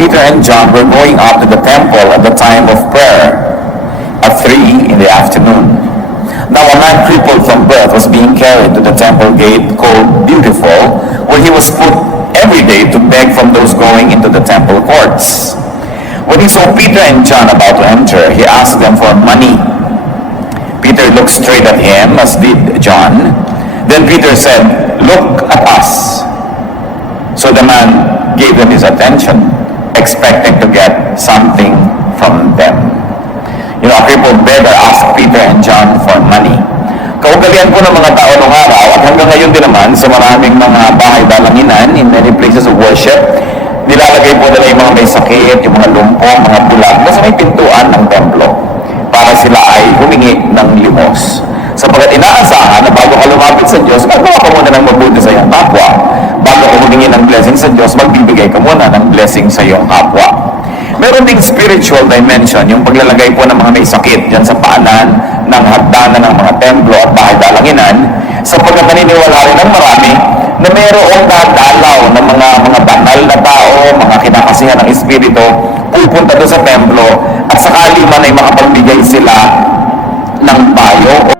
Peter and John were going up to the temple at the time of prayer, at 3 in the afternoon. Now a man crippled from birth was being carried to the temple gate called Beautiful, where he was put every day to beg from those going into the temple courts. When he saw Peter and John about to enter, he asked them for money. Peter looked straight at him, as did John. Then Peter said, "Look at us." So the man gave them his attention, expecting to get something from them. A crippled beggar asked Peter and John for money. Kaugalian po ng mga tao noong araw, at hanggang ngayon din naman sa maraming mga bahay dalanginan in many places of worship, nilalagay po nila yung mga may sakit, yung mga lumpo, mga bulag, nasa may pintuan ng templo para sila ay humingi ng limos. Sapagkat inaasahan na bago ka lumapit sa Diyos, magawa ka muna ng mabuti sa iyong kapwa. Bago ka humingi ng blessing sa Diyos, magbibigay ka muna ng blessing sa iyong kapwa. Meron ding spiritual dimension, yung paglalagay po ng mga may sakit dyan sa paanan ng hagdanan ng mga templo at bahay dalanginan, sapagkat naniniwala rin ng marami na mayroong dadalaw ng mga banal na tao, mga kinakasihan ng espiritu, pupunta doon sa templo at sakali man ay makapagbigay sila ng payo.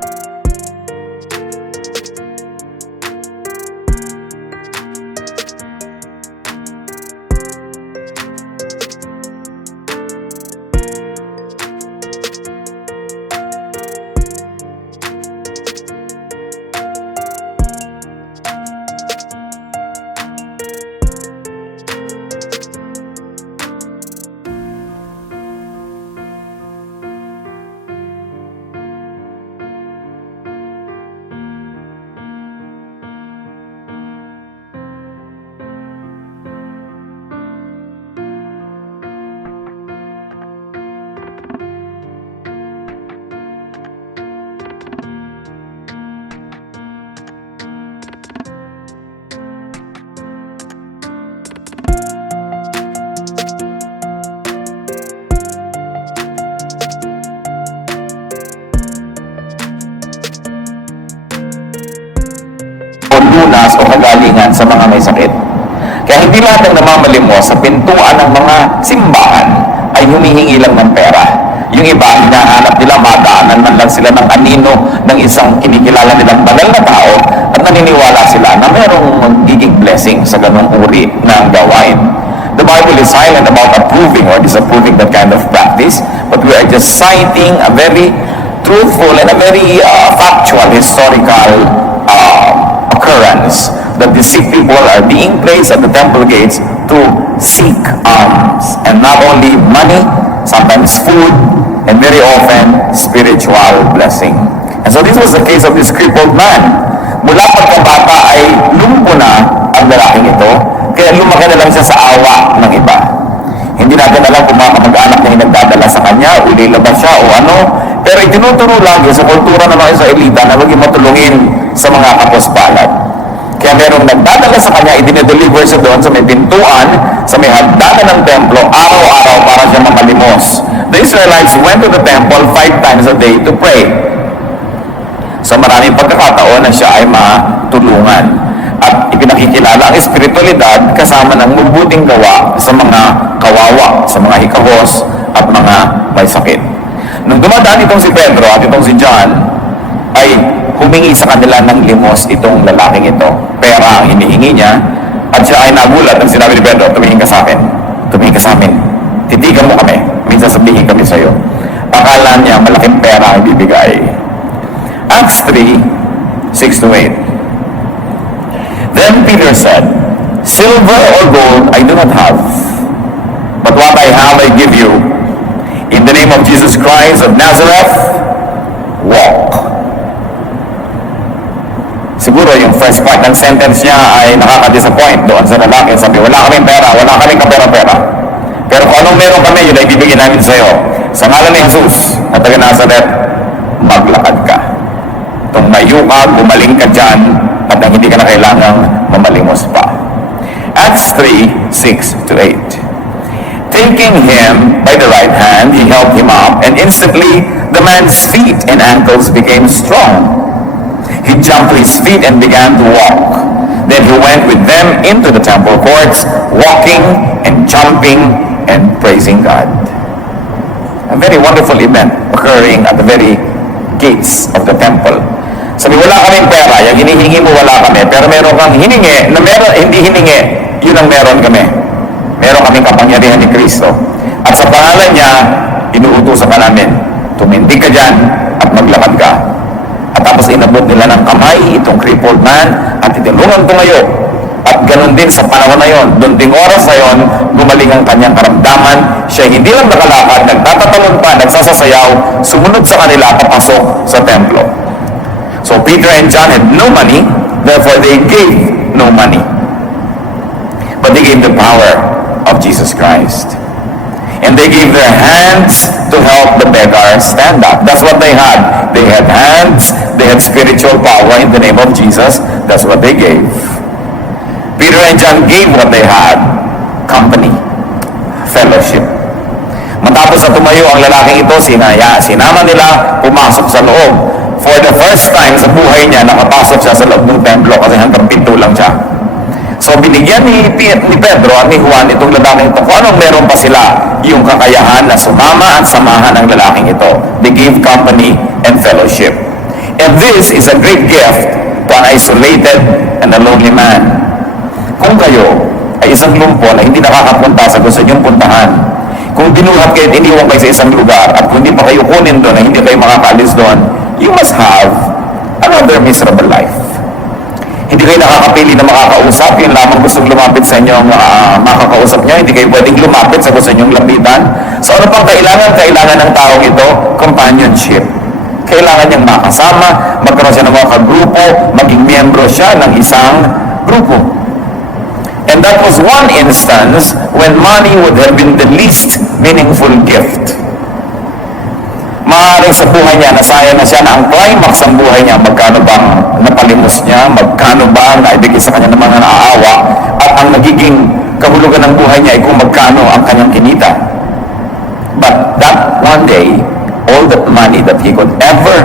Lunas o kagalingan sa mga may sakit. Kaya hindi lahat ng namamalimos sa pintuan ng mga simbahan ay humihingi lang ng pera. Yung iba, hinahanap nila, madaanan man lang sila ng anino ng isang kinikilala nilang banal na tao at naniniwala sila na mayroong magiging blessing sa ganung uri ng gawain. The Bible is silent about approving or disapproving that kind of practice, but we are just citing a very truthful and a very factual, historical occurrence that the sick people are being placed at the temple gates to seek alms, and not only money, sometimes food, and very often spiritual blessing. And so this was the case of this crippled man. Mula pagkabata ay lumpo na ang lalaking ito, kaya lumaki na lang siya sa awa ng iba. Hindi natin alam kung mga kamag-anak niya yung nagdadala sa kanya, ulila ba siya o ano, pero itinuturo lagi sa kultura ng mga Israelita na maging matulungin sa mga kapuspalad. Kaya merong nagdadala sa kanya, idinedeliver siya doon sa may pintuan, sa may hagdanan ng templo, araw-araw para siya makalimos. The Israelites went to the temple 5 times a day to pray. So maraming pagkakataon na siya ay matulungan. At ipinakikilala ang espiritualidad kasama ng mabuting gawa sa mga kawawa, sa mga hikahos at mga may sakit. Nung dumadaan itong si Pedro at itong si John, ay humingi sa kanila ng limos itong lalaking ito. Pera ang hinihingi niya, at siya ay nagulat ang sinabi ni Pedro, "Tumingin ka sa akin, tumingin ka sa amin, titigan mo kami, minsan sabihin kami sa iyo." Akala niya malaking pera ang ibibigay. Acts 3, 6-8. Then Peter said, "Silver or gold I do not have, but what I have I give you. In the name of Jesus Christ of Nazareth, walk." Siguro yung first part ng sentence niya ay nakaka-disappoint doon sa lalaki. Sabi, wala kaming pera, wala kaming kapera-pera. Pero kung anong meron kami, yun ay bibigyan namin sa iyo. Sa ngalan ni Jesus na taga Nazareth, maglakad ka. Tumayo ka, gumaling ka dyan, at hindi ka na kailangang mamalimos pa. Acts 3, 6-8. Taking him by the right hand, he helped him up, and instantly the man's feet and ankles became strong. He jumped to his feet and began to walk. Then he went with them into the temple courts, walking and jumping and praising God. A very wonderful event occurring at the very gates of the temple. Sabi, wala kaming pera, yung hinihingi mo wala kami, pero meron kang hiningi, na meron, hindi hiningi, yun ang meron kami. Meron kaming kapangyarihan ni Kristo. At sa pangalan niya, inuutosan ka namin, tumindig ka dyan at maglakad ka. At tapos inabot nila ng kamay itong crippled man at itinulungan tumayo. At ganun din sa panahon na yon, doon ding oras na yon, gumaling ang kanyang karamdaman. Siya hindi lang nakalakad, nagtatatalon pa, nagsasasayaw, sumunod sa kanila, papasok sa templo. So Peter and John had no money, therefore they gave no money. But they gave the power of Jesus Christ. And they gave their hands to help the beggar stand up. That's what they had. They had hands, they had spiritual power in the name of Jesus. That's what they gave. Peter and John gave what they had, company, fellowship. Matapos na tumayo ang lalaking ito, sinama nila, pumasok sa loob. For the first time sa buhay niya, nakapasok siya sa loob ng templo kasi hanggang pinto lang siya. So binigyan ni Pedro at ni Juan itong lalaking ito. Kung anong meron pa sila, yung kakayahan na sumama at samahan ng lalaking ito. They gave company and fellowship. And this is a great gift to an isolated and a lonely man. Kung kayo ay isang lumpo na hindi nakakapunta sa gusto niyong puntahan, kung binuhat kayo at iniwan kayo sa isang lugar at kung hindi pa kayo kunin doon na hindi kayo makakalis doon, you must have another miserable life. Hindi kayo nakakapili na makakausap, yun lamang gustong lumapit sa inyong makakausap niyo, hindi kayo pwedeng lumapit sa gusto niyong lapitan. So ano pang kailangan ng taong ito? Companionship. Kailangan niyang makasama, magkaroon siya ng mga kagrupo, maging miyembro siya ng isang grupo. And that was one instance when money would have been the least meaningful gift. Maaaring sa buhay niya, nasaya na siya na ang climax ng buhay niya, magkano bang napalimos niya, magkano ba ang naibigay sa kanya ng mga naaawa, at ang nagiging kahulugan ng buhay niya ay kung magkano ang kanyang kinita. But that one day, all that money that he could ever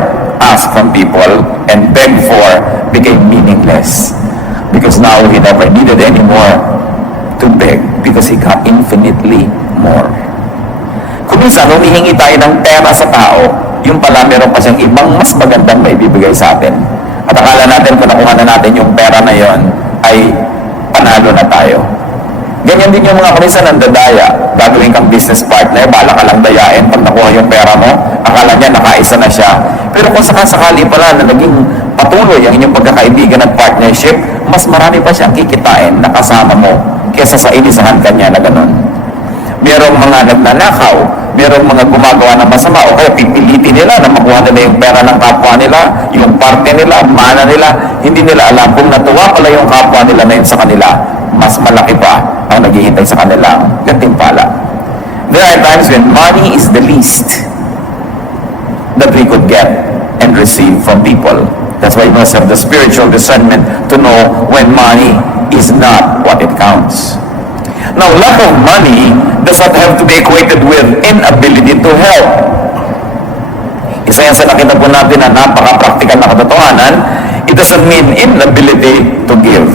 ask from people and beg for became meaningless. Because now he never needed anymore to beg because he got infinitely more. Kung minsan, humihingi tayo ng pera sa tao, yung pala meron pa siyang ibang mas magandang maibibigay sa atin. At akala natin kung nakuha na natin yung pera na yon ay panalo na tayo. Ganyan din yung mga kuminsan ng dadaya. Gagawin kang business partner, bala ka lang dayain. Pag nakuha yung pera mo, akala niya nakaisa na siya. Pero kung sakasakali pala na naging patuloy ang inyong pagkakaibigan at partnership, mas marami pa siyang kikitain na kasama mo kesa sa inisahan kanya na ganun. Merong mga nagnanakaw, merong mga gumagawa ng masama o kaya pipilitin nila na makuha nila yung pera ng kapwa nila, yung parte nila, mana nila, hindi nila alam kung natuwa pala yung kapwa nila na yun sa kanila, mas malaki pa ang naghihintay sa kanilang gantimpala. There are times when money is the least that we could get and receive from people. That's why you must have the spiritual discernment to know when money is not what it counts. Now, lack of money does not have to be equated with inability to help. Isa yan sa nakita po natin na napaka-practical na katotohanan, it doesn't mean inability to give.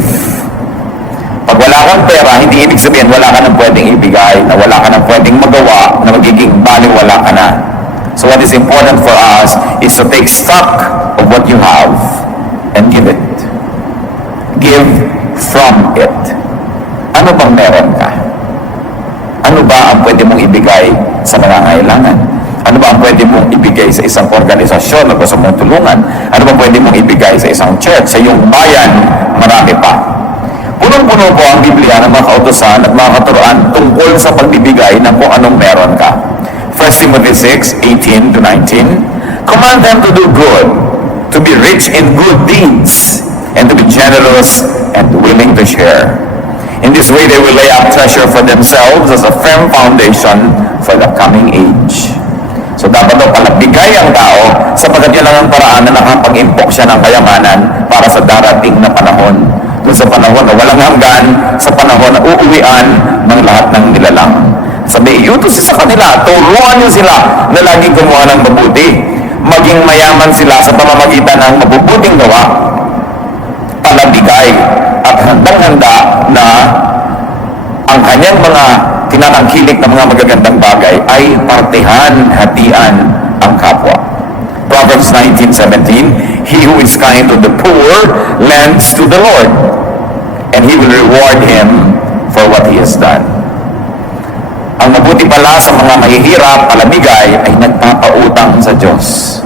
Pag wala kang pera, hindi ibig sabihin wala ka nang pwedeng ibigay, na wala ka nang pwedeng magawa, na magiging baliwala ka na. So what is important for us is to take stock of what you have and give it. Give from it. Ano bang meron ka? Ano ba ang pwede mong ibigay sa nangangailangan? Ano ba ang pwede mong ibigay sa isang organisasyon na gusto mong tulungan? Ano ba pwede mong ibigay sa isang church, sa iyong bayan? Marami pa. Punong-puno po ang Biblia ng mga kautusan at mga katuruan tungkol sa pagbibigay ng kung anong meron ka. 1 Timothy 6:18 to 19, command them to do good, to be rich in good deeds, and to be generous and willing to share. In this way, they will lay up treasure for themselves as a firm foundation for the coming age. So dapat daw palabigay ang tao sapagkat yan lang ang paraan na nakapag-impok siya ng kayamanan para sa darating na panahon. Doon sa panahon na walang hanggan, sa panahon na uuwian ng lahat ng nilalang. Sabi, iutos sa kanila, turuan niyo sila na laging gumawa ng mabuti. Maging mayaman sila sa pamamagitan ng mabubuting gawa. Palabigay at handang-handa na ang kanyang mga tinatangkilik ng mga magagandang bagay ay partihan, hatian ang kapwa. Proverbs 19:17, he who is kind to the poor lends to the Lord, and He will reward him for what he has done. Ang mabuti pala sa mga mahihirap, palamigay, ay nagpapautang sa Diyos.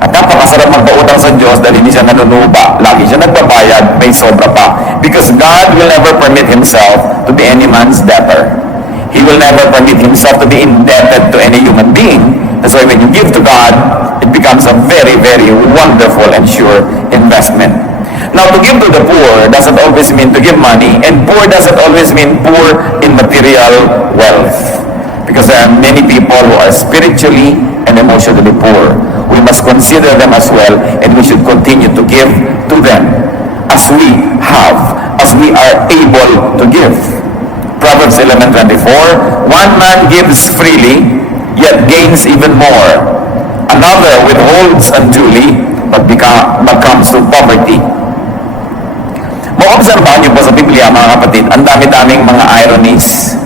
At napakasarap magpautang sa Diyos dahil hindi siya nanunuba. Lagi siya nagbabayad, may sobra pa. Because God will never permit Himself to be any man's debtor. He will never permit Himself to be indebted to any human being. That's why when you give to God, it becomes a very, very wonderful and sure investment. Now, to give to the poor doesn't always mean to give money, and poor doesn't always mean poor in material wealth. Because there are many people who are spiritually and emotionally poor. We must consider them as well, and we should continue to give to them as we have, as we are able to give. Proverbs 11:24, one man gives freely, yet gains even more. Another withholds unduly, but comes to poverty. Maobserbahan niyo po sa Biblia, mga kapatid, ang dami-daming mga ironies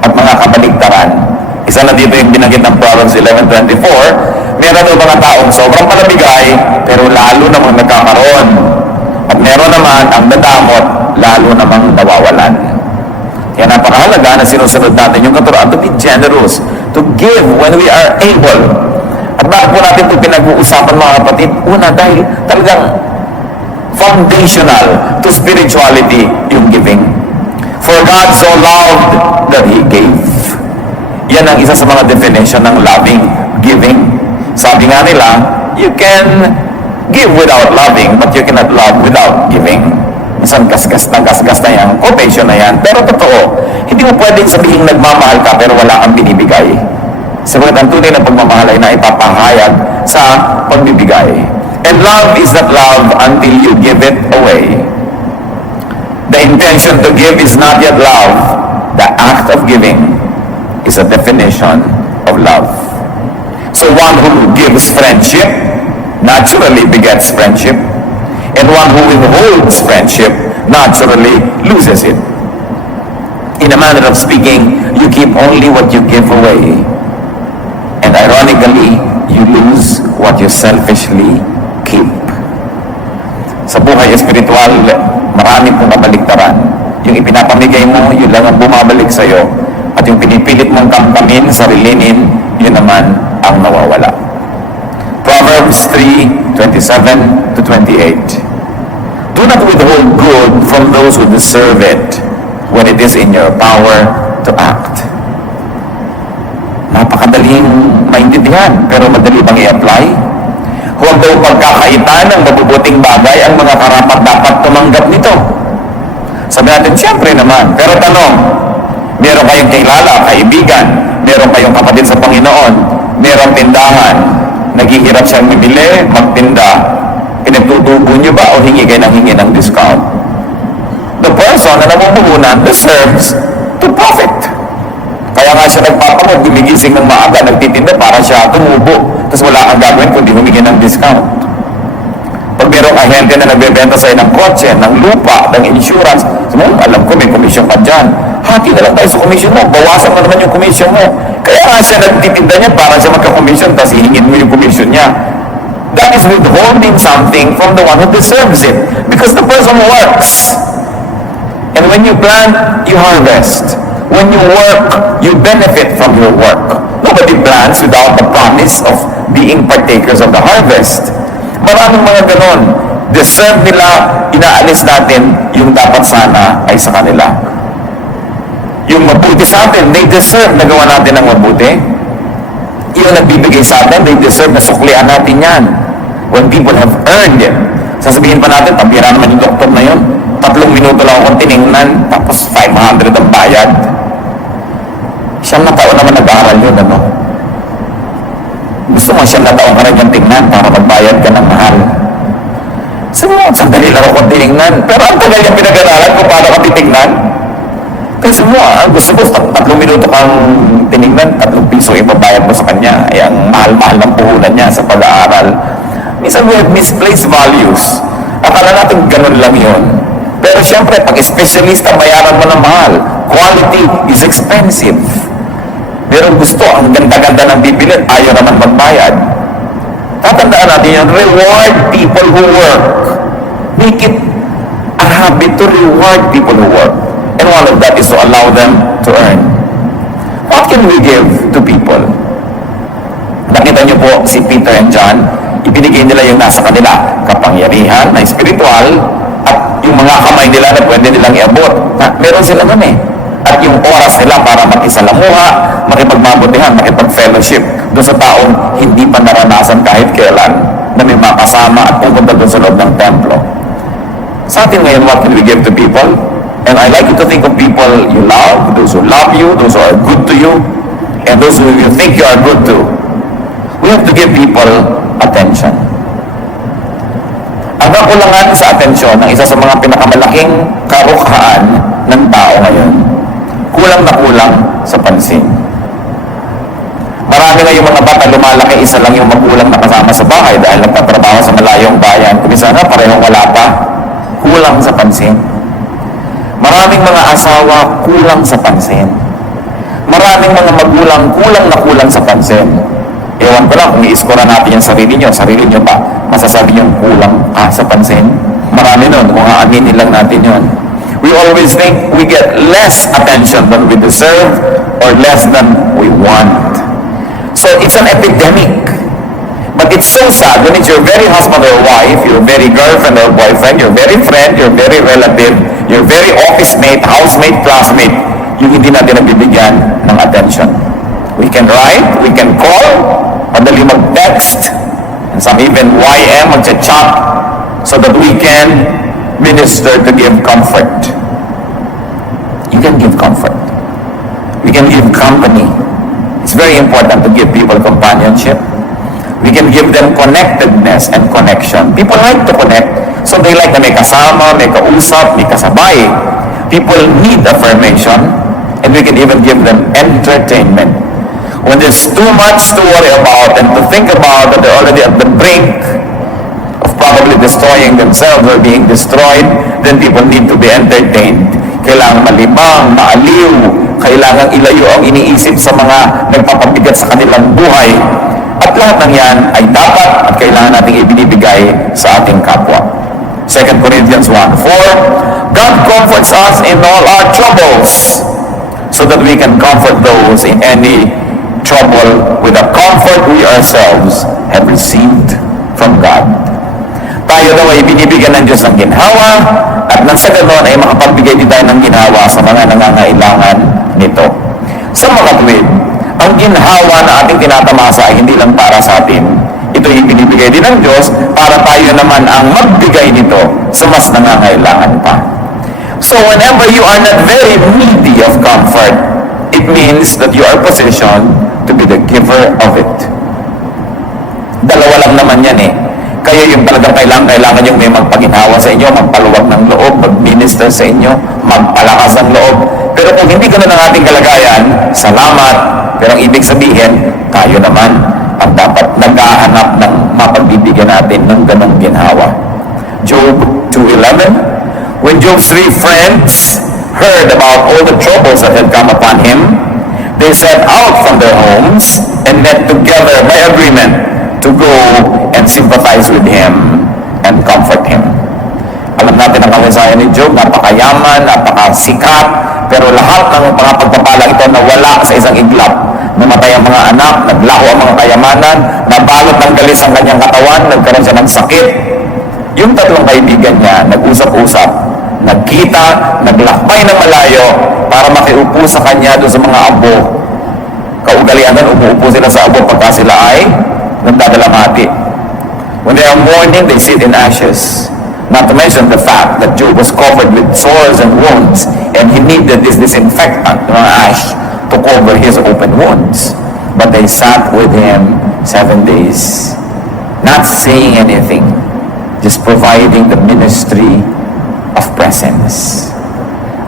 at mga kabaligtaran. Isa na dito yung binanggit ng Proverbs 11:24, meron daw mga taong sobrang palabigay, pero lalo namang nagkakaroon. At meron naman ang nadamot, lalo namang nawawalan. Kaya napakahalaga na sinusunod natin yung katuruan to be generous, to give when we are able. At bakit po natin ito pinag-uusapan, mga kapatid? Una, dahil talagang foundational to spirituality yung giving. For God so loved that He gave. Yan ang isa sa mga definition ng loving, giving. Sabi nga nila, you can give without loving, but you cannot love without giving. Isang gasgas na yan, quotation na yan. Pero totoo, hindi mo pwedeng sabihin nagmamahal ka pero wala kang binibigay. Sabagat ang tunay na pagmamahal ay naipapahayag sa pagbibigay. And love is not love until you give it away. The intention to give is not yet love. The act of giving is a definition of love. So one who gives friendship naturally begets friendship. And one who withholds friendship naturally loses it. In a manner of speaking, you keep only what you give away. And ironically, you lose what you selfishly keep. Sa buhay espiritual, marami pong kabaligtaran. Yung ipinapamigay mo, yun lang ang bumabalik sa'yo. At yung pinipilit mong kamkamin, sarilinin, yun naman ang nawawala. Proverbs 3:27-28. Do not withhold good from those who deserve it when it is in your power to act. Napakadaling maintindihan, pero madali bang i-apply? Huwag daw pagkakaitan ng mabubuting bagay ang mga karapat-dapat tumanggap nito. Sabi natin, siyempre naman. Pero tanong, meron kayong kilala, kaibigan, meron kayong kapatid sa Panginoon, merong tindahan, naghihirap siyang mabili, magtinda, pinagtutubo niyo ba o hingi kayo ng hingi ng discount? The person na namumuhunan deserves to profit. Kaya nga siya nagpapamod, gumigising ng maaga, nagtitinda para siya tumubo. Tapos wala kang gagawin kundi humingi ng discount. Pag merong ahente na nagbebenta sa'yo ng kotse, ng lupa, ng insurance, alam ko may commission ka dyan. Hati na lang tayo sa commission mo, bawasan mo naman yung commission mo. Kaya nga siya nagtitinda niya para siya magka-commission, tapos hihingin mo yung commission niya. That is withholding something from the one who deserves it. Because the person works. And when you plant, you harvest. When you work, you benefit from your work. Nobody plants without the promise of being partakers of the harvest. Maraming mga ganon. Deserve nila, inaalis natin yung dapat sana ay sa kanila. Yung mabuti sa atin, they deserve na gawa natin ng mabuti. Yung nagbibigay sa atin, they deserve na suklian natin yan. When people have earned it. Sasabihin pa natin, pambira naman yung doktor na yun. 3 minuto lang akong tinignan, tapos 500 ang bayad. Siyam na taon naman nag-aaral yun, ano? Gusto mo siyam na taon ka rin yung tingnan para magbayad ka ng mahal. Sabi mo, sandali lang akong tinignan. Pero ang tagal yung pinag-aralan ko para ka titignan. Kasi mo, gusto ko 3 minuto kang tinignan, 3 piso ibabayad mo sa kanya. Ay, ang mahal-mahal ng puhunan niya sa pag-aaral. Minsan we have misplaced values. Akala natin ganun lang yun. Pero siyempre, pag specialista, bayaran mo ng mahal. quality is expensive. Pero gusto, ang ganda-ganda ng bibilin, ayaw naman magbayad. Tatandaan natin yun, reward people who work. Make it a habit to reward people who work. And one of that is to allow them to earn. What can we give to people? Nakita niyo po si Peter and John, ibinigay nila yung nasa kanila, kapangyarihan na spiritual, at yung mga kamay nila na pwede nilang iabot. Meron sila nun eh. At yung oras nila para makisalamuha, makipagmabutihan, makipag-fellowship doon sa taong hindi pa naranasan kahit kailan na may makasama at pupunta doon sa loob ng templo. Sa atin ngayon, what can we give to people? And I like you to think of people you love, those who love you, those who are good to you, and those who you think you are good to. We have to give people attention. Ang kakulangan sa atensyon ng isa sa mga pinakamalaking karukhaan ng tao ngayon, kulang na kulang sa pansin. Marami ngayong mga bata lumalaki, isa lang yung magulang na kasama sa bahay dahil nagtatrabaho sa malayong bayan. Kung isa nga, parehong wala pa, kulang sa pansin. Maraming mga asawa, kulang sa pansin. Maraming mga magulang, kulang sa pansin. Ewan ko lang, kung i-score natin yung sarili nyo pa, masasabi nyo kulang sa pansin. Marami nun, kung aaminin lang natin yun. We always think we get less attention than we deserve or less than we want. So it's an epidemic. But it's so sad when it's your very husband or wife, your very girlfriend or boyfriend, your very friend, your very relative, your very office mate, housemate, classmate, yung hindi natin nabibigyan ng attention. We can write, we can call, madali mag-text, and some even YM, mag-chat, so that we can minister to give comfort. You can give comfort. We can give company. It's very important to give people companionship. We can give them connectedness and connection. People like to connect, so they like na may kasama, may kausap, may kasabay. People need affirmation, and we can even give them entertainment. When there's too much to worry about and to think about that they're already at the brink of probably destroying themselves or being destroyed, then people need to be entertained. Kailangan malibang, maaliw, kailangan ilayo ang iniisip sa mga nagpapabigat sa kanilang buhay. At lahat ng yan ay dapat at kailangan nating ibinibigay sa ating kapwa. 2 Corinthians 1:4, God comforts us in all our troubles so that we can comfort those in any trouble with the comfort we ourselves have received from God. Tayo daw ay binibigyan ng Diyos ng ginhawa at nang sa ganoon ay makapagbigay din tayo ng ginhawa sa mga nangangailangan nito. Sa makatwid, ang ginhawa na ating tinatamasa ay hindi lang para sa atin. Ito ay binibigay din ng Diyos para tayo naman ang magbigay nito sa mas nangangailangan pa. So whenever you are not very needy of comfort, it means that you are positioned to be the giver of it. Dalawa lang naman yan eh. Kayo yung talagang kailangan yung may magpaginhawa sa inyo, magpaluwag ng loob, mag-minister sa inyo, magpalakas ng loob. Pero kung hindi ganun ang ating kalagayan, salamat. Pero ang ibig sabihin, tayo naman ang dapat naghahanap ng mapagbibigyan natin ng ganong ginhawa. Job 2:11, when Job's 3 friends heard about all the troubles that had come upon him, they set out from their homes and met together by agreement to go and sympathize with him and comfort him. Alam natin ang kawisayan ni Job, napakayaman, napakasikat, pero lahat ng mga pagpapalang ito nawala sa isang iglap. Namatay ang mga anak, naglaho ang mga kayamanan, nabalot ng galis ang kanyang katawan, nagkaroon siya ng sakit. Yung tatlong kaibigan niya, nag-usap-usap, nagkita, naglakbay na malayo para makiupo sa kanya doon sa mga abo. Kaugalian doon, umuupo sila sa abo pagka sila ay nagdadalamhati. When they are mourning, they sit in ashes. Not to mention the fact that Job was covered with sores and wounds, and he needed this disinfectant, ash, to cover his open wounds. But they sat with him 7 days, not saying anything, just providing the ministry of presence.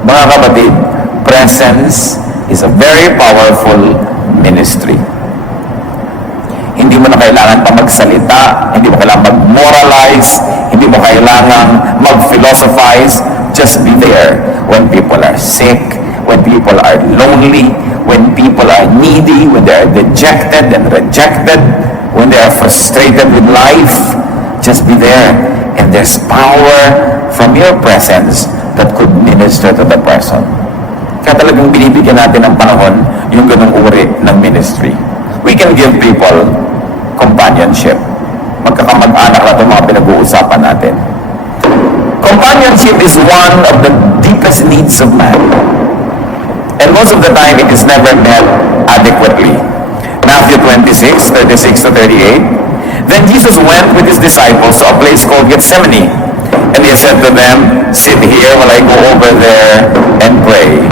Mga kapatid, presence is a very powerful ministry. Hindi mo na kailangan pa magsalita, hindi mo kailangan mag-moralize, hindi mo kailangan mag-philosophize. Just be there when people are sick, when people are lonely, when people are needy, when they are dejected and rejected, when they are frustrated with life. Just be there. And there's power from your presence that could minister to the person. Kaya talagang binibigyan natin ng panahon yung ganung uri ng ministry. We can give people companionship. Magkakamag-anak na itong mga pinag-uusapan natin. Companionship is one of the deepest needs of man. And most of the time, it is never met adequately. Matthew 26, 36 to 38. Then Jesus went with his disciples to a place called Gethsemane. And he said to them, sit here while I go over there and pray.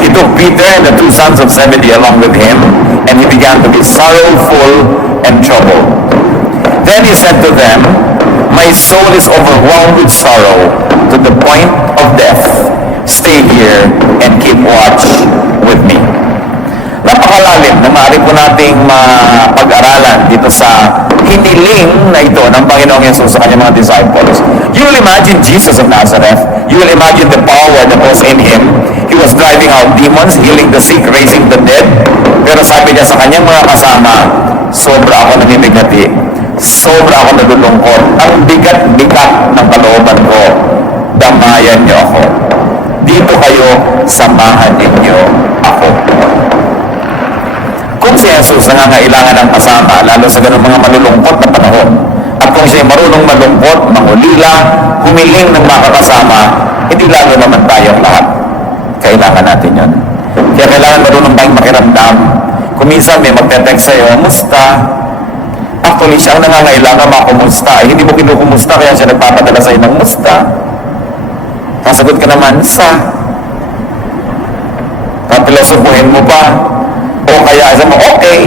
He took Peter and the two sons of Zebedee along with him, and he began to be sorrowful and troubled. Then he said to them, my soul is overwhelmed with sorrow to the point of death. Stay here and keep watch with me. Napakalalim na maaari po nating mapag-aralan dito sa hiniling na ito ng Panginoong Yesus sa kanyang mga disciples. You will imagine Jesus of Nazareth. You will imagine the power that was in him. He was driving out demons, healing the sick, raising the dead. Pero sabi niya sa kanyang mga kasama, sobra ako namimigati. Sobra ako nalulungkot. Ang bigat-bigat ng kalooban ko. Damayan niyo ako. Dito kayo, samahan ninyo ako. Kung si Jesus nangangailangan ng kasama, lalo sa ganung mga malulungkot na panahon, at kung siya marunong malungkot, mangulila, humiling ng makakasama, hindi lalo naman tayong lahat. Kailangan natin yun. Kaya kailangan marunong tayong makiramdam. Kung minsan may magte-text sa'yo, musta? Actually, siya ang nangangailangan makumusta. Hindi mo kinukumusta, kaya siya nagpapadala sa'yo ng musta. Sasagot ka naman, sa. Papilosopuhin mo pa. O kaya, sabi mo, okay.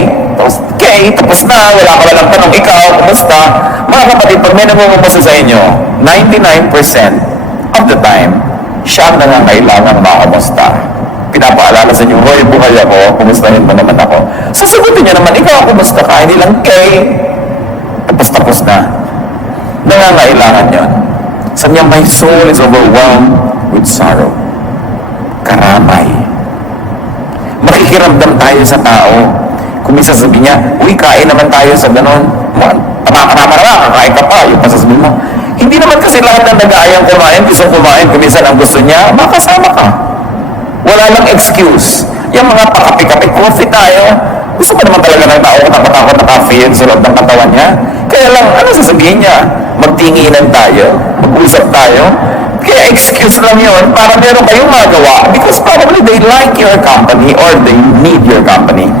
Tapos na. Wala ka walang tanong, ikaw, kumusta? Mga kapatid, pag may namumumusta sa inyo, 99% of the time, siya ang nangangailangan makumusta. Pinapaalala sa inyo, hoy, buhay ako, kumustahin mo naman ako. Sasagutin niya naman, ikaw, kumusta ka? Hindi lang, tapos na. Nangangailangan yun. Sabi niya, my soul is overwhelmed with sorrow. Karamay. Makikiramdam tayo sa tao. Kung minsan sabi niya, uy, kain naman tayo sa ganon. Kakain ka pa. Yung pasasabi mo, hindi naman kasi lahat ng nag-aayang kumain, gusto kumain. Kung minsan ang gusto niya, makasama ka. Wala lang excuse. Yung mga pakapi-kapi, coffee tayo. Gusto pa naman talaga ng tao nakatakot na caffeine sa loob ng katawan niya. Kaya lang, ano sasabihin niya? Magtinginan tayo? Mag-usap tayo? Kaya excuse lang yun para meron kayong magawa because probably they like your company or they need your company.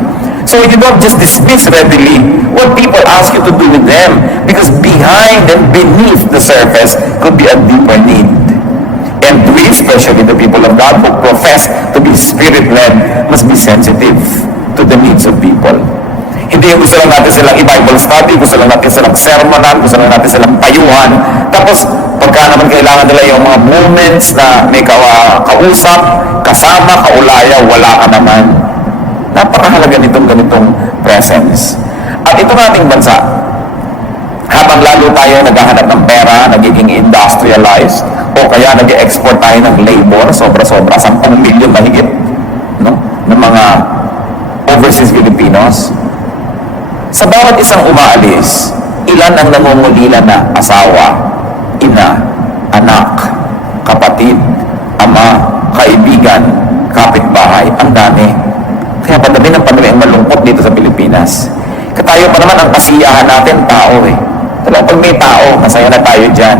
So you don't just dismiss readily what people ask you to do with them because behind and beneath the surface could be a deeper need. And we, especially the people of God who profess to be spirit-led, must be sensitive to the needs of people. Hindi yung gusto lang natin silang i-Bible study, gusto lang natin silang sermonan, gusto lang natin silang payuhan. Tapos, pagka naman kailangan nila yung mga moments na may kausap, kasama, kaulaya, wala ka naman. Napakahalaga nitong ganitong presence. At itong ating bansa, habang lalo tayo naghahanap ng pera, nagiging industrialized, o kaya nag-export tayo ng labor, sobra-sobra, 10 milyon mahigit, no? Ng mga overseas Filipinos. Sa bawat isang umaalis, ilan ang nangungulila na asawa, ina, anak, kapatid, ama, kaibigan, kapitbahay, ang dami. Kaya padami ang malungkot dito sa Pilipinas. Katayo pa naman ang kasiyahan natin, tao eh. Talagang pag may tao, masaya na tayo dyan.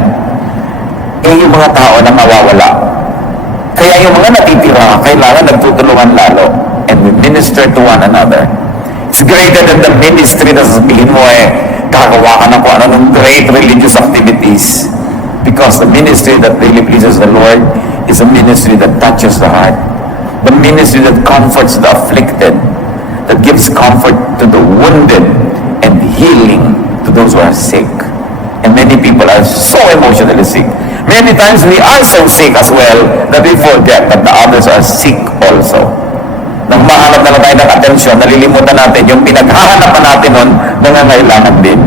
Eh yung mga tao na mawawala. Kaya yung mga natitira, kailangan nagtutulungan lalo. And we minister to one another. It's greater than the ministry na sasabihin mo gagawa ka ng kung ano ng great religious activities. Because the ministry that really pleases the Lord is a ministry that touches the heart. The ministry that comforts the afflicted, that gives comfort to the wounded, and healing to those who are sick. And many people are so emotionally sick. Many times we are so sick as well that we forget that the others are sick also. Nang mahanap na lang tayo ng atensyon, nalilimutan natin yung pinaghahanapan natin nun, nangangailangan din.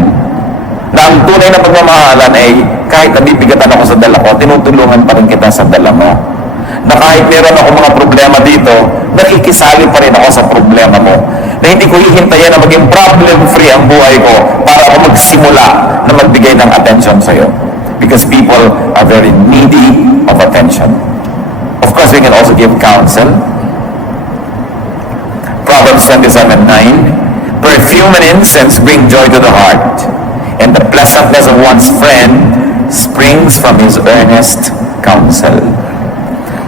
Na ang tunay na pagmamahalan ay kahit nabibigatan ako sa dala ko, tinutulungan pa rin kita sa dala mo. Na kahit meron ako mga problema dito, nakikisali pa rin ako sa problema mo. Na hindi ko hihintayin na maging problem-free ang buhay ko para ako magsimula na magbigay ng attention sa'yo. Because people are very needy of attention. Of course, we can also give counsel. Proverbs 27:9, perfume and incense bring joy to the heart, and the pleasantness of one's friend springs from his earnest counsel.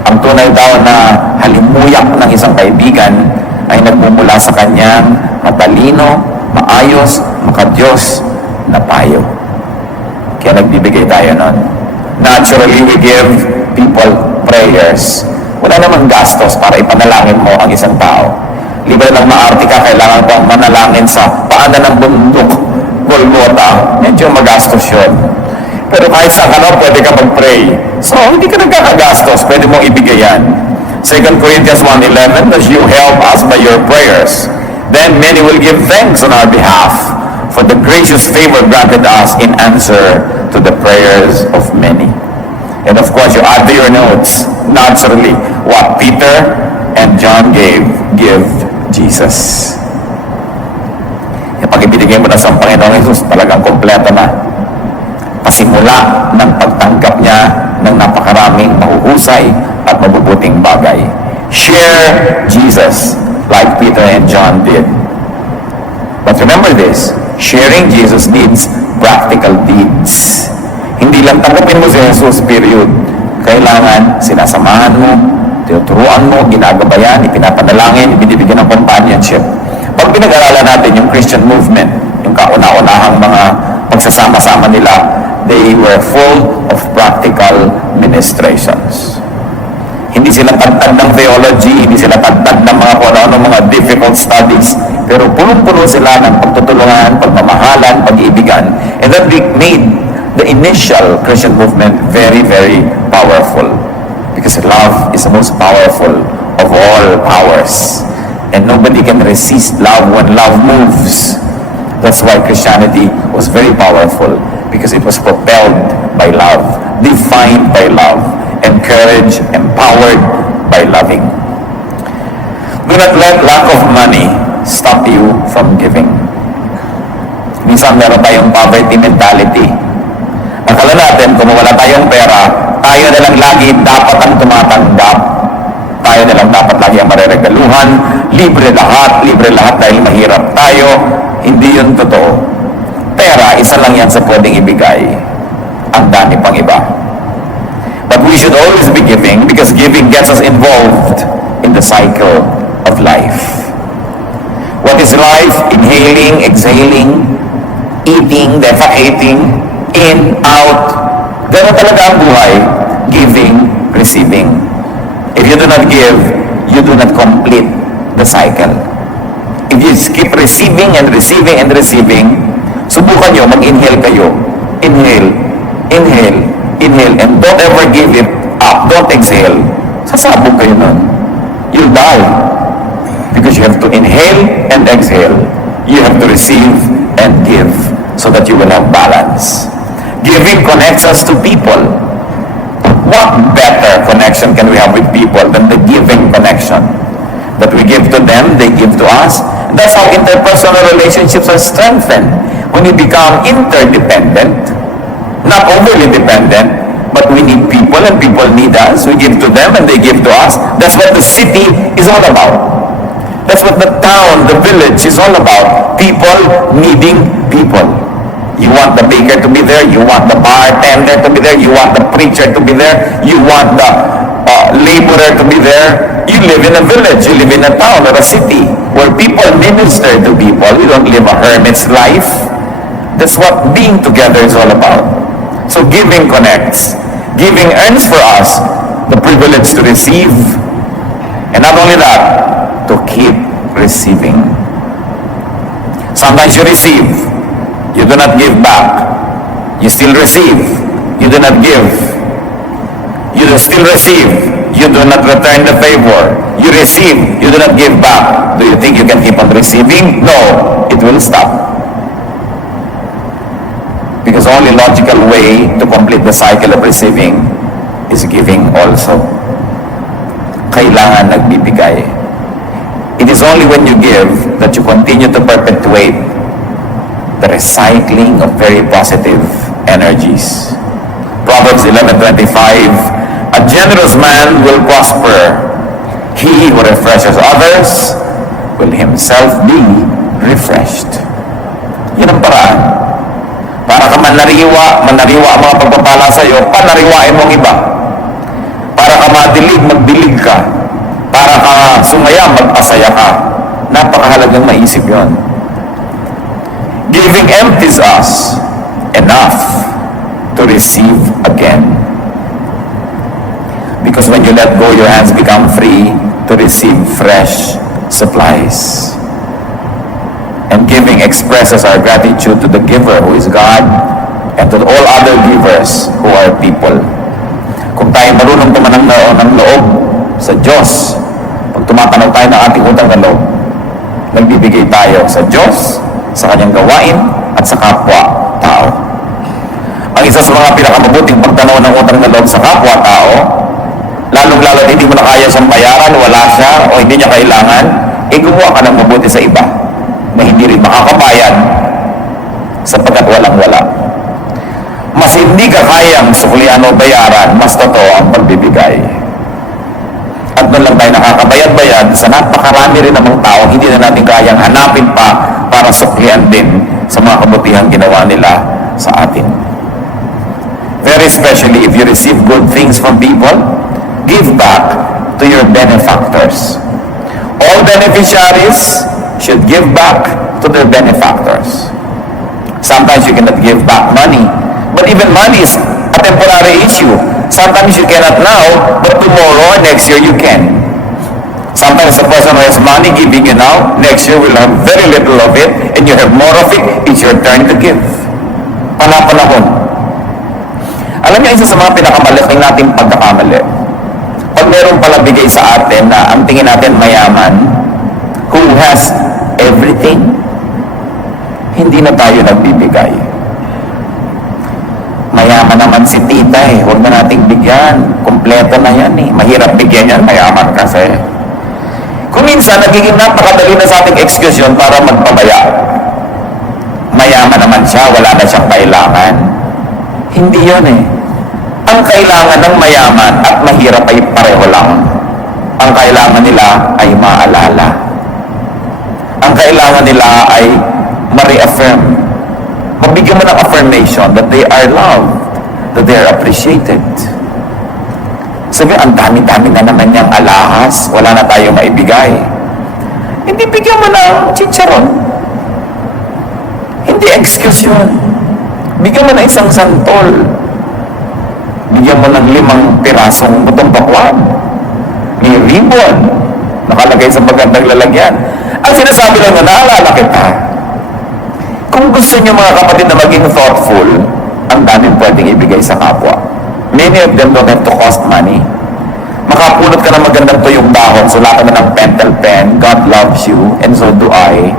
Ang tunay daw na halimuyak ng isang kaibigan ay nagmumula sa kanyang matalino, maayos, makadiyos na payo. Kaya nagbibigay tayo nun. Naturally, we give people prayers. Wala namang gastos para ipanalangin mo ang isang tao. Libre ng maarte ka, kailangan pang manalangin sa paanan ng bundok, Golgotha. Medyo magastos yun. Pero kahit saan ka na, pwede ka mag-pray. So, hindi ka nagkakagastos, pwede mong ibigay yan. 2 Corinthians 1:11, as you help us by your prayers, then many will give thanks on our behalf for the gracious favor granted us in answer to the prayers of many. And of course, you add to your notes, naturally, what Peter and John give Jesus. Kapag ibinigay mo na sa Panginoong Jesus, talagang kompleto na. Pasimula ng pagtanggap niya ng napakaraming mahuhusay at mabubuting bagay. Share Jesus like Peter and John did. But remember this, sharing Jesus needs practical deeds. Hindi lang tanggapin mo si Jesus, period. Kailangan sinasamahan mo, tinuturuan mo, ginagabayan, ipinapanalangin, ibinibigyan ng companionship. Pag pinag-aralan natin yung Christian movement, yung kauna-unahang mga pagsasama-sama nila, they were full of practical ministrations. Hindi sila tagtag ng theology, hindi sila tagtag ng mga kung mga difficult studies, pero punong-puno sila ng pagtutulungan, pagmamahalan, pag-iibigan, and that made the initial Christian movement very, very powerful. Because love is the most powerful of all powers. And nobody can resist love when love moves. That's why Christianity was very powerful, because it was propelled by love, defined by love, encouraged, empowered by loving. Do not let lack of money stop you from giving. Minsan meron tayong poverty mentality. Akala natin kung wala tayong pera, tayo na lang lagi dapat ang tumatanggap. Tayo na lang dapat lagi ang mareregaluhan. Libre lahat dahil mahirap tayo. Hindi yun totoo. Pera, isa lang yan sa pwedeng ibigay. Ang dami pang iba. But we should always be giving, because giving gets us involved in the cycle of life. What is life? Inhaling, exhaling, eating, defecating, in, out. Ganun talaga ang buhay. Giving, receiving. If you do not give, you do not complete the cycle. If you keep receiving and receiving and receiving, subukan nyo, mag-inhale kayo. Inhale, inhale, inhale, and don't ever give it up. Don't exhale. Sasabog kayo nun. You'll die. Because you have to inhale and exhale. You have to receive and give so that you will have balance. Giving connects us to people. What better connection can we have with people than the giving connection? That we give to them, they give to us. That's how interpersonal relationships are strengthened. When we become interdependent, not overly dependent, but we need people and people need us. We give to them and they give to us. That's what the city is all about. That's what the town, the village is all about. People needing people. You want the baker to be there, you want the bartender to be there, you want the preacher to be there, you want the laborer to be there. You live in a village, you live in a town or a city where people minister to people. You don't live a hermit's life. That's what being together is all about. So giving connects. Giving earns for us the privilege to receive, and not only that, to keep receiving. Sometimes you receive, you do not give back. You still receive, you do not give. You do still receive, you do not return the favor. You receive, you do not give back. Do you think you can keep on receiving? No, it will stop. Because the only logical way to complete the cycle of receiving is giving also. kailangan nagbibigay. It is only when you give that you continue to perpetuate the recycling of very positive energies. Proverbs 11:25, a generous man will prosper. He who refreshes others will himself be refreshed. Yan ang paraan. Para ka manariwa ang mga pagpapala sa iyo, panariwain mong iba. Para ka madilig, magdilig ka. Para ka sumaya, magpasaya ka. Napakahalagang maisip yon. Giving empties us enough to receive again. Because when you let go, your hands become free to receive fresh supplies. And giving expresses our gratitude to the giver who is God and to all other givers who are people. Kung tayo marunong tumanang ng loob sa Diyos, pag tumatanaw tayo ng ating utang na loob, nagbibigay tayo sa Diyos, sa kanyang gawain, at sa kapwa-tao. Ang isa sa mga pinakamabuting pagtanaw ng utang na loob sa kapwa-tao, lalong-lalo hindi mo na kaya siyang bayaran, wala siya, o hindi niya kailangan, gumawa ka ng mabuti sa iba na hindi rin makakabayad sapagkat walang-wala. Mas hindi ka kayang suklian o bayaran, mas totoo ang pagbibigay. At doon lang tayo nakakabayad-bayad sa napakarami rin namang tao, hindi na natin kayang hanapin pa para suklian din sa mga kabutihang ginawa nila sa atin. Very especially if you receive good things from people, give back to your benefactors. All beneficiaries should give back to their benefactors. Sometimes you cannot give back money, but even money is a temporary issue. Sometimes you cannot now, but tomorrow or next year you can. Sometimes a person who has money giving you now, next year will have very little of it, and you have more of it, it's your turn to give. Panahon. Alam niyo, isa sa mga pinakamalaking nating pagkakamali, pag meron pala bigay sa atin na ang tingin natin mayaman, who has everything, hindi na tayo nagbibigay. Mayaman naman si tita huwag na nating bigyan. Kompleto na yan Mahirap bigyan yan, mayaman kasi. Kung minsan, nagiging napakadali na sa ating excuse yun para magpabaya. Mayaman naman siya, wala na siyang kailangan. Hindi yun Ang kailangan ng mayaman at mahirap ay pareho lang. Ang kailangan nila ay maalala. Ang kailangan nila ay ma-reaffirm. Mabigyan mo ng affirmation that they are loved, that they are appreciated. Sabi, ang dami-dami na naman niyang alahas, wala na tayo maibigay. Hindi bigyan mo ng chicharon. Hindi excuse yun. Bigyan mo na isang santol. Bigyan mo ng 5 pirasong butong pakwan. May ribbon. Nakalagay sa magandang lalagyan. Ang sinasabi lang na naalala kita. Kung gusto niyo mga kapatid na maging thoughtful, ang daming pwedeng ibigay sa kapwa. Many of them don't have to cost money. Makapulot ka ng magandang tuyong dahon, sulatan mo ng pentel pen, God loves you, and so do I.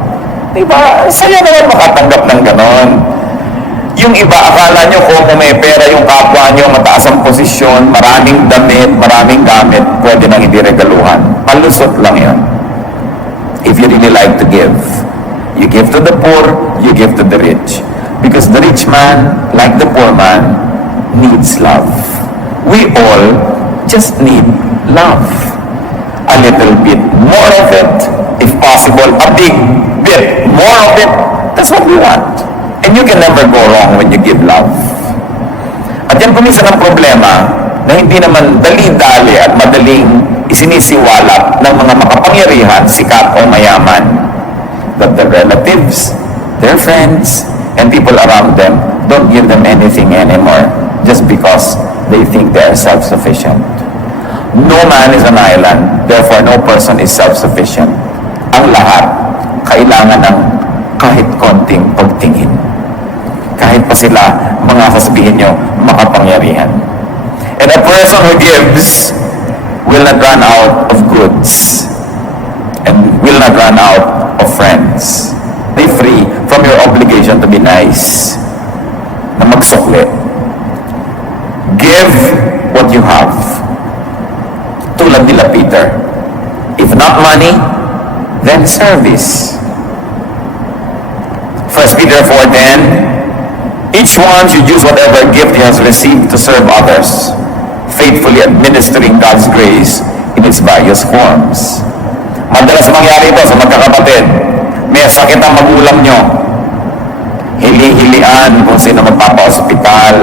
Diba? Saya naman makatanggap ng ganon. Yung iba, akala nyo kung may pera yung kapwa nyo, mataas ang posisyon, maraming damit, maraming gamit, pwede nang hindi regaluhan. Palusot lang yun. If you really like to give, you give to the poor, you give to the rich. Because the rich man, like the poor man, needs love. We all just need love. A little bit more of it, if possible, a big bit more of it. That's what we want. And you can never go wrong when you give love. At yan kumisa ng problema na hindi naman dali-dali at madaling isinisiwalat ng mga makapangyarihan, sikat o mayaman. That the relatives, their friends, and people around them don't give them anything anymore just because they think they are self-sufficient. No man is an island, therefore no person is self-sufficient. Ang lahat kailangan ng kahit konting pagtingin. Kahit pa sila, mga sasabihin nyo, makapangyarihan. And a person who gives will not run out of goods and will not run out of friends. Be free from your obligation to be nice, na magsukli. Give what you have to katulad nila Peter. If not money, then service. 1 Peter 4:10, each one should use whatever gift he has received to serve others, faithfully administering God's grace in its various forms. Madalas mangyari ito sa magkakapatid. May sakit ang magulang nyo. Hili-hilian kung sino magpapa-ospital.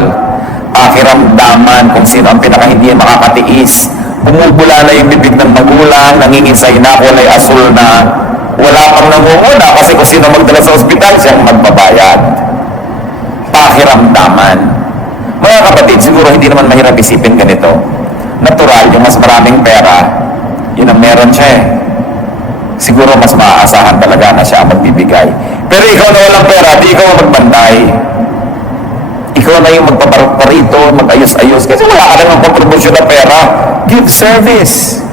Pakiramdaman kung sino ang pinaka hindi makakatiis. Bumubula na yung bibig ng magulang, nangingisay na, kulay asul na. Wala pang nangunguna kasi kung sino magdala sa ospital, siyang magbabayad. Pakiramdaman. Mga kapatid, siguro hindi naman mahirap isipin ganito. Natural, yung mas maraming pera, yun ang meron siya eh. Siguro mas maaasahan talaga na siya ang magbibigay. Pero ikaw na walang pera, di ikaw ang magbantay. Ikaw na yung magpaparito, mag-ayos-ayos. Kasi wala ka lang ang kontribusyon ng pera. Give service.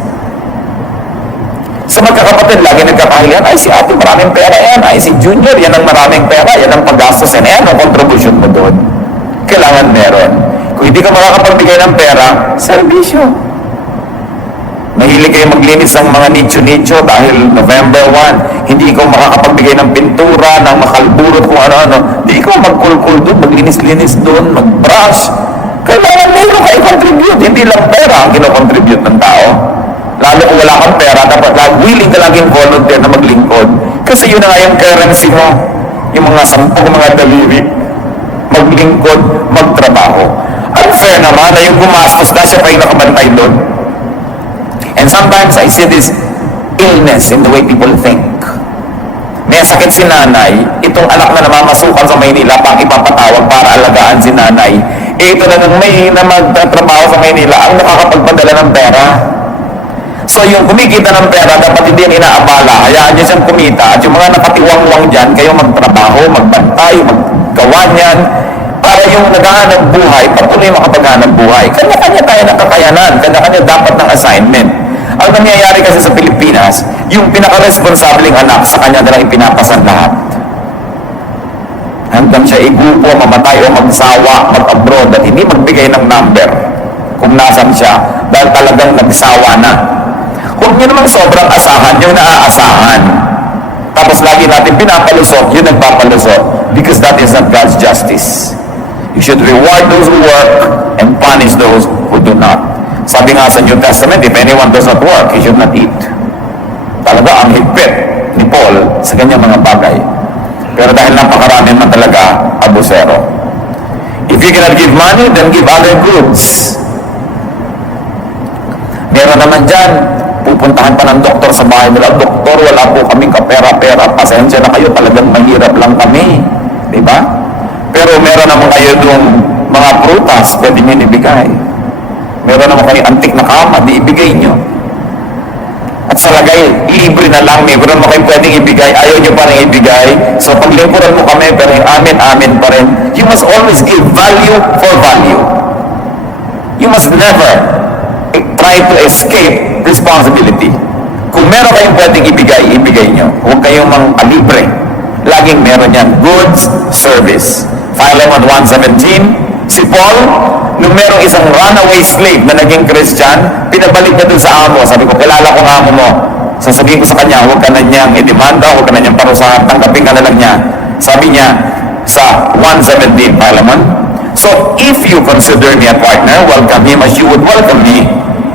Sa magkakapatid, lagi nagkakahilan, ay si ate maraming pera yan, ay si junior, yan ang maraming pera, yan ang paggastos yan, yan ang kontribusyon mo doon. Kailangan meron. Kung hindi ka makakapagbigay ng pera, serbisyo. Mahilig kayo maglinis ng mga nicho-nicho dahil November 1, hindi ikaw makakapagbigay ng pintura, ng makalburot kung ano-ano. Hindi ikaw magkulkul doon, maglinis-linis doon, mag-brush. Kailangan meron kayo contribute. Hindi lang pera ang kinocontribute ng tao. Lalo kung wala kang pera, dapat willing ka laging volunteer na maglingkod. Kasi yun na nga yung currency mo. Yung mga 10 mga daliri. Maglingkod, magtrabaho. Unfair naman na yung gumastos na siya pa yung nakabantay doon. And sometimes I see this illness in the way people think. May sakit si nanay, itong anak na namamasukan sa Maynila pang ipapatawag para alagaan si nanay. Ito na nang may na magtatrabaho sa Maynila ang nakakapagpadala ng pera. So yung kumikita ng pera, dapat hindi yan inaabala. Hayaan niyo siyang kumita. At yung mga nakatiwang-wang dyan, kayo magtrabaho, magbantay, maggawa niyan. Para yung naghahanap buhay, patuloy makapaghanap buhay. Kanya-kanya tayo ng kakayanan. Kanya-kanya dapat ng assignment. Ang nangyayari kasi sa Pilipinas, yung pinaka-responsableng anak, sa kanya na lang ipinapasan lahat. Hanggang siya igupo, mamatay o magsawa, mag-abroad, at hindi magbigay ng number kung nasan siya, dahil talagang nagsawa na. Huwag nyo naman sobrang asahan, yung naaasahan. Tapos lagi natin pinapalusot, yun nagpapalusot, because that is not God's justice. You should reward those who work and punish those who do not. Sabi nga sa New Testament, if anyone does not work, he should not eat. Talaga ang higpit ni Paul sa kanyang mga bagay. Pero dahil napakarami man talaga, abusero. If you cannot give money, then give other goods. Meron naman dyan, pupuntahan pa ng doktor sa bahay nila, doktor, wala po kaming kapera-pera, pasensya na kayo, talagang mahirap lang kami. Diba? Pero meron naman kayo doon mga prutas, pwede nyo ibigay. Meron naman kayo antik na kama, di ibigay nyo. At sa lagay, libre na lang, meron naman kayo pwedeng ibigay, ayaw nyo pa rin ibigay. So paglingkuran mo kami, pero yung amin pa rin. You must always give value for value. You must never try to escape responsibility. Kung meron kayong pwedeng ibigay, ibigay nyo. Huwag kayong mang-alibre. Laging meron yan. Goods, service. Philemon 1:17, si Paul, nung merong isang runaway slave na naging Christian, pinabalik niya dun sa amo. Sabi ko, kilala ko ang amo mo. Sasabihin ko sa kanya, huwag ka na niyang idemanda, huwag ka na niyang parusahan, tanggapin ka na lang niya. Sabi niya sa 1:17, Philemon, so if you consider me a partner, welcome him as you would welcome me.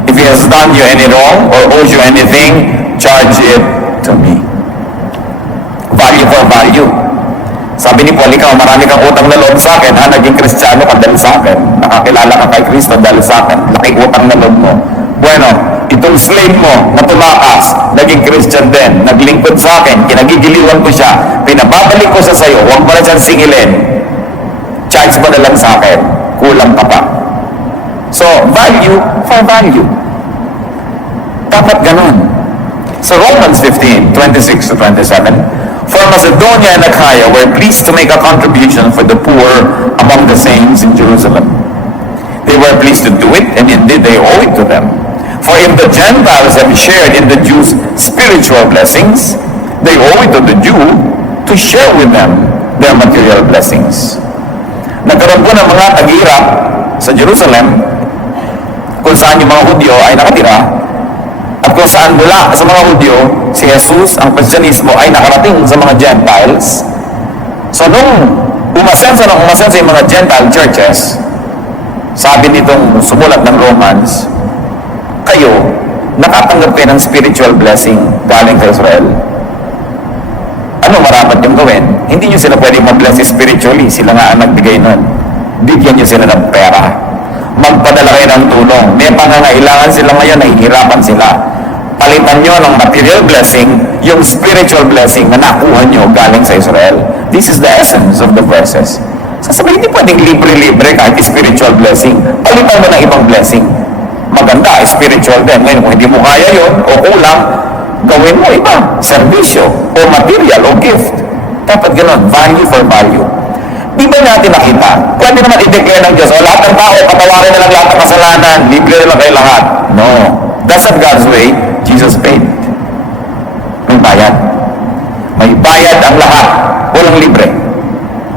If he has done you any wrong or owes you anything, charge it to me. Value for value. Sabi ni Paul, ikaw, marami kang utang na loob sa akin, ha? Naging Kristiyano ka dahil sa akin. Nakakilala ka kay Kristo dahil sa akin. Laking utang na loob mo. Bueno, itong slave mo na tumakas, naging Christian din, naglingkod sa akin, kinagigiliwan ko siya, pinababalik ko sa sayo, huwag mo na siyang singilin. Charge mo na lang sa akin. Kulang ka pa. So, value for value. Dapat ganun. Sa Romans 15:26-27, for Macedonia and Achaia were pleased to make a contribution for the poor among the saints in Jerusalem. They were pleased to do it, and indeed they owe it to them. For if the Gentiles have shared in the Jews' spiritual blessings, they owe it to the Jew to share with them their material blessings. Nagkaroon po ng mga tag-hirap sa Jerusalem, kung saan yung mga Hudyo ay nakatira, kung saan mula sa mga Hudyo, si Jesus, ang Kristyanismo ay nakarating sa mga Gentiles. So nung umasenso yung mga Gentile churches, sabi nitong sumulat ng Romans, kayo, nakatanggap kayo ng spiritual blessing galing sa Israel. Ano marapat yung gawin? Hindi nyo sila pwedeng mag-bless spiritually. Sila nga ang nagbigay nun. Bigyan nyo sila ng pera. Magpadala kayo ng tulong. May pangangailangan sila ngayon, nahihirapan sila. Palitan nyo ng material blessing, yung spiritual blessing na nakuha nyo galing sa Israel. This is the essence of the verses. Sasabihin, hindi pwedeng libre-libre kahit spiritual blessing. Palitan mo ng ibang blessing. Maganda, spiritual din. Ngayon, kung hindi mo kaya yun, o kulang, gawin mo iba, serbisyo, o material, o gift. Dapat gano'n, value for value. Di ba natin nakita? Pwede naman i-declare ng Diyos, o lahat ng tao, patawarin na lang lahat ng kasalanan, libre na lang kayo lahat. No. That's not God's way. Jesus paid. May bayad. May bayad ang lahat. Walang libre.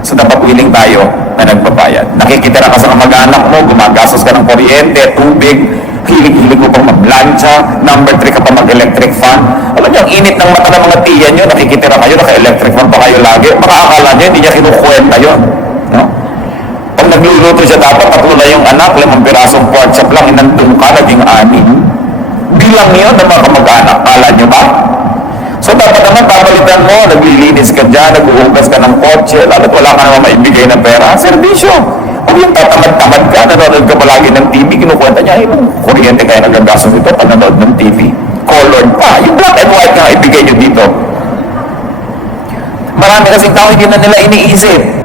So dapat willing tayo na nagbabayad. Nakikitira ka sa kamag-anak mo, gumagastos ka ng kuryente, tubig, hilig-hilig mo pang mag-plancha, number 3 ka pa mag-electric fan. Alam niyo, ang init ng mata ng mga tiya niyo, nakikitira kayo, naka-electric fan pa kayo lagi. Makakakala niyo, hindi niya kinukwenta yun. No? Pag nagluluto siya, dapat tatlo na yung anak, 5 pirasong pork chop lang, inandun ka, naging 6. Bilang yun ng mga kamag-anak. Kala niyo ba? So dapat naman papalitan mo, naglilinis ka dyan, nag-uugas ka ng kotse, lalo't wala ka naman maibigay ng pera, serbisyo. Huwag yung tatamad-tamad ka, nanonood ka palagi ng TV, kinukwenta niya, yung kuryente kaya nagagastos ito, panonood ng TV. Colored pa, yung black and white nga ibigay nyo dito. Marami kasing tao hindi na nila iniisip.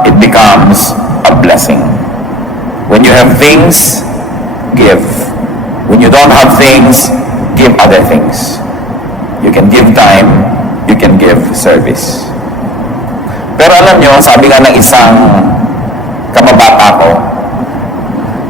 It becomes a blessing. When you have things, give. When you don't have things, give other things. You can give time, you can give service. Pero alam nyo, sabi nga ng isang kababata ko,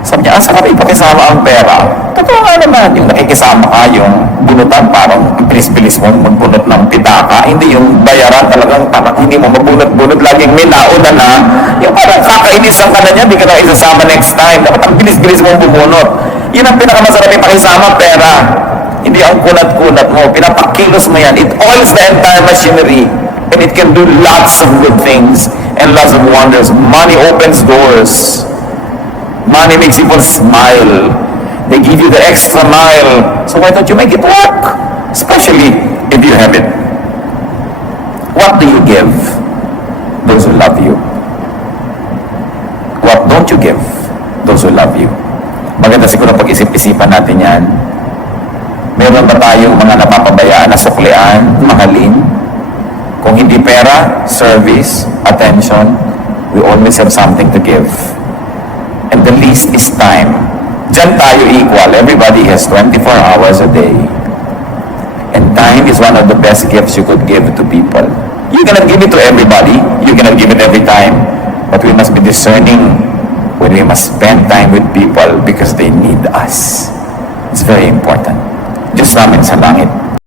sabi niya, asa ka ba ipakisama ang pera? Totoo nga naman, yung nakikisama ka, yung bunutan, parang bilis-bilis mo magbunot ng pitaka, hindi yung bayaran talagang hindi mo mabunot-bunot, laging may nauna na, yung parang kakainisan ka na niya, di ka na isasama next time, dapat ang bilis-bilis mo bubunot. Yun ang pinakamasarap ipakisama, pera. Hindi ang kunat-kunat mo, pinapakilos mo yan. It oils the entire machinery, and it can do lots of good things, and lots of wonders. Money opens doors. Money makes people smile. They give you the extra mile. So why don't you make it work? Especially if you have it. What do you give those who love you? What don't you give those who love you? Maganda siguro pag-isip-isipan natin yan. Meron ba tayong mga napapabayaan na suklian, mahalin? Kung hindi pera, service, attention, we always have something to give. And the least is time. Diyan tayo equal. Everybody has 24 hours a day. And time is one of the best gifts you could give to people. You cannot give it to everybody. You cannot give it every time. But we must be discerning when we must spend time with people because they need us. It's very important. Diyos namin sa langit,